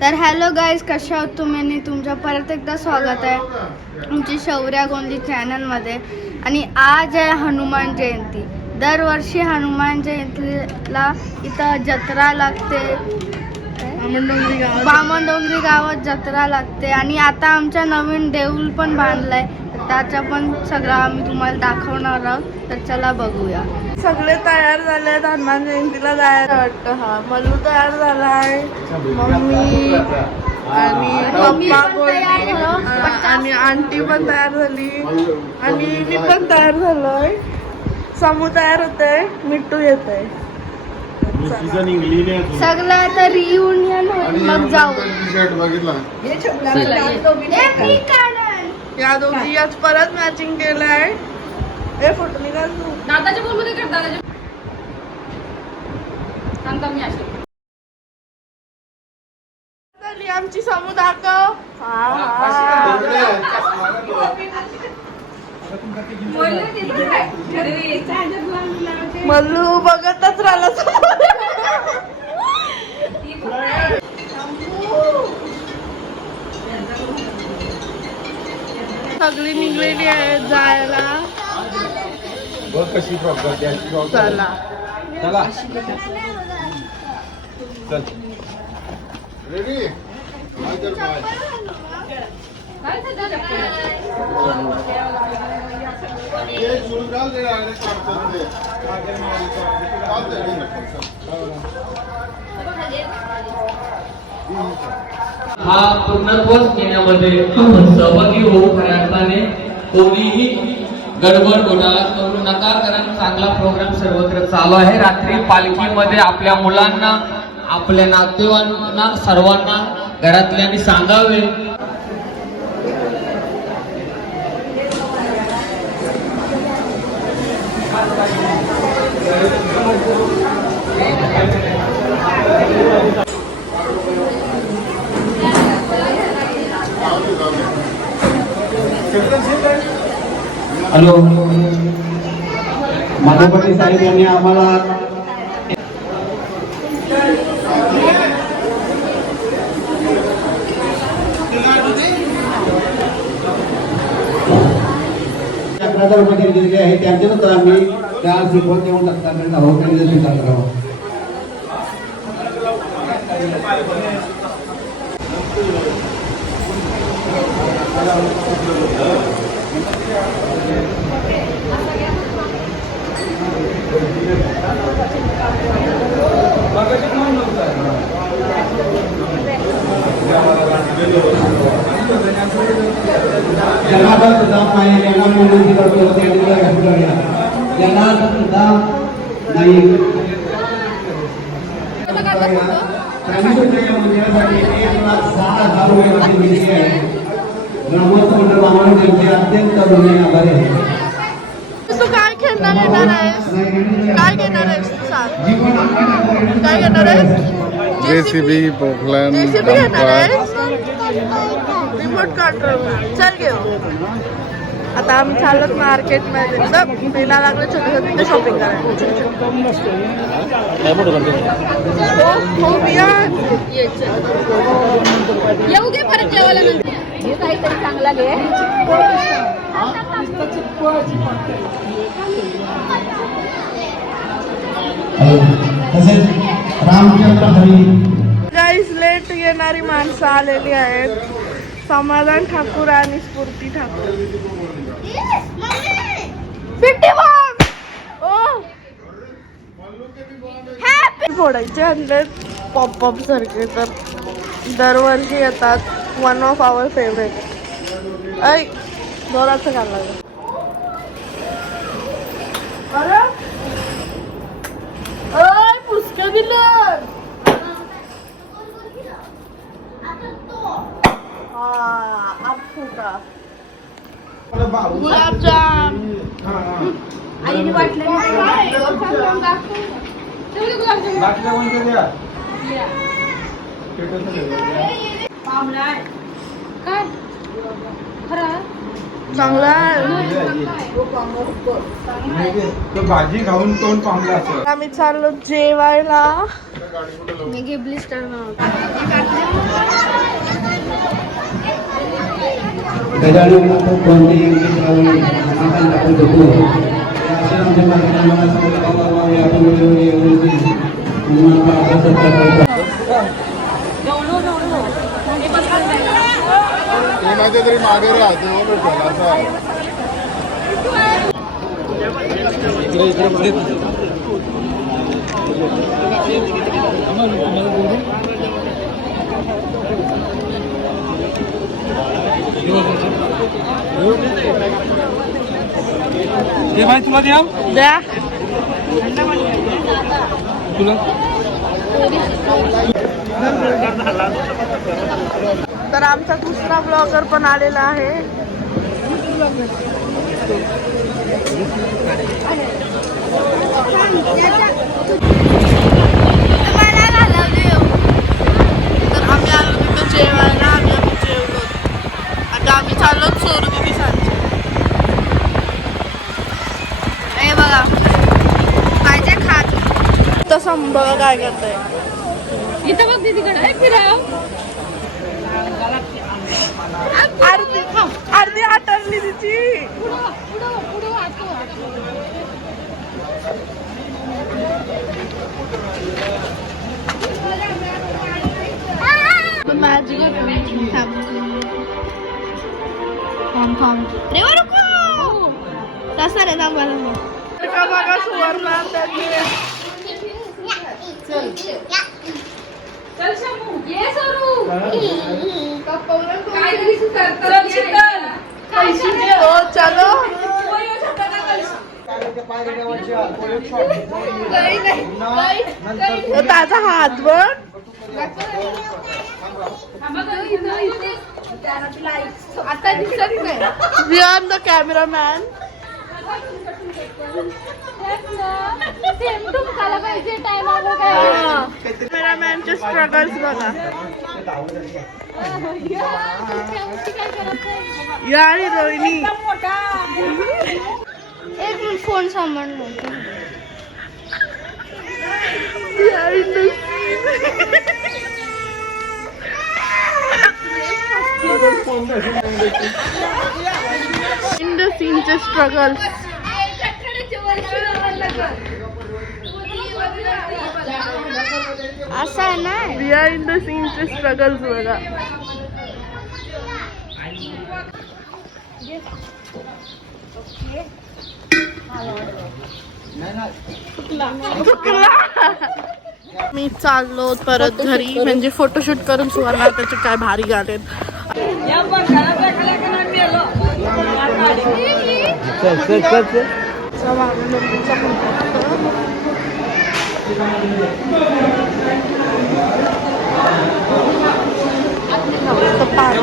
तर hello guys, कशा आहात तुम्ही? आणि तुमचं परत एकदा स्वागत आहे तुमची शौर्या गोंदी चॅनलमध्ये. आणि आज आहे हनुमान जयंती. दरवर्षी हनुमान जयंतीला इथं जत्रा लागते, बामणडोंगरी गावात जत्रा लागते. आणि आता आमच्या नवीन देऊळ पण बांधलाय, त्याचा पण सगळं आम्ही तुम्हाला दाखवणार आहोत. तर चला बघूया. सगळे तयार झाले आहेत हनुमान जयंतीला जायला वाटतं. हा मल्लू तयार झालाय, मम्मी आणि पप्पा गोल्डी आणि आंटी पण तयार झाली आणि मी पण तयार झालोय. समू तयार होतोय, मिट्टू येत आहे. सगळं आता रियुनियन होईल, मग जाऊ. या दोघी आज परत मॅचिंग केलंय. ए फोटो निघाल तू दादाच्या फोन मध्ये कर. दादाच्या सांगता मी अशी आमची समू दाखव. मल्लू बघतच राहिला. सगळी निघलेली आहे जायला. चला चला रेडी. हा पूर्णत्वास घेण्यामध्ये आपण सहभागी होऊ. खऱ्या अर्थाने कोणीही गडबड घोटाळा करू नका, कारण चांगला प्रोग्राम सर्वत्र चालू आहे. रात्री पालखीमध्ये आपल्या मुलांना, आपल्या नातेवाईकांना, सर्वांना घरातल्यांनी सांगावे. हॅलो, माधवपती साहेब यांनी आम्हाला ₹11,000 दिलेले आहे. त्यांच्यानंतर आम्ही त्या शिकवण देऊन टाकतात आहोत. जनार्दन सुद्धा नाही, यांना मुली करतो जनार्दन सुद्धा नाही. मंदिरासाठी ₹1,06,000 दिलेली आहे. ग्रामस्थ मंडळ आम्हाला त्यांचे अत्यंत आभारी आहे. तू काय खेळणार येणार आहेस? काय घेणार आहेस तू? सांग, काय घेणार आहेस? जेसीबी, पोकलॅन, जेसीबी घेणार आहेस? Remote control. चल घेऊ. आता आम्ही चालत मार्केटमध्ये तिला लागलं छोटे छोटे शॉपिंग करायला. येऊ घे परत जेवायला. हे काहीतरी चांगला घे. तसेच रामचंद्र हरी गाईस, लेट येणारी माणसं आलेली आहेत. समाधान ठाकूर आणि स्फूर्ती ठाकूर. फोडायचे अंदर पॉपअप सारखे, तर दरवर्षी येतात. One of our favourite. ऐ जोराचं घाल लागलं. पुस्तक दिलं. गुलाबजाम आईने वाटलं. काय खरं चांगला तो भाजी खाऊन तोंड पांगला असं. आम्ही चाललो जेवायला. मी घेबली स्टार कोणाच्या तरी मागे राहतो भेटला असं आहे. भाई तुला द्या द्या. तर आमचा दुसरा ब्लॉगर पण आलेला आहे. तर आम्ही आलो तिथं जेवायला. आम्ही जेवलो. आता आम्ही चाललो चोरू दिदी सांगतो. हे बघा पाहिजे खात तसं बघा काय करताय. इथं बघ दीदीकडे फिराव. अर्धी आटरली तिची. मॅजिक तसं रे दाखवायला बघा सुवर्ण चलो ताजा हात बघ. आता दिसत नाही. We are the cameraman. कॅमेरामॅनचे स्ट्रगल्स बघा. यार रोहिणी एक फोन सांभाळ इन द सीनचे स्ट्रगल्स. असं आहे ना. वी आर इन द सीनचे स्ट्रगल्स बघा. मी चाललो परत घरी. म्हणजे फोटोशूट करून सुवर्ण त्याचे काय भारी गाणे. पाणी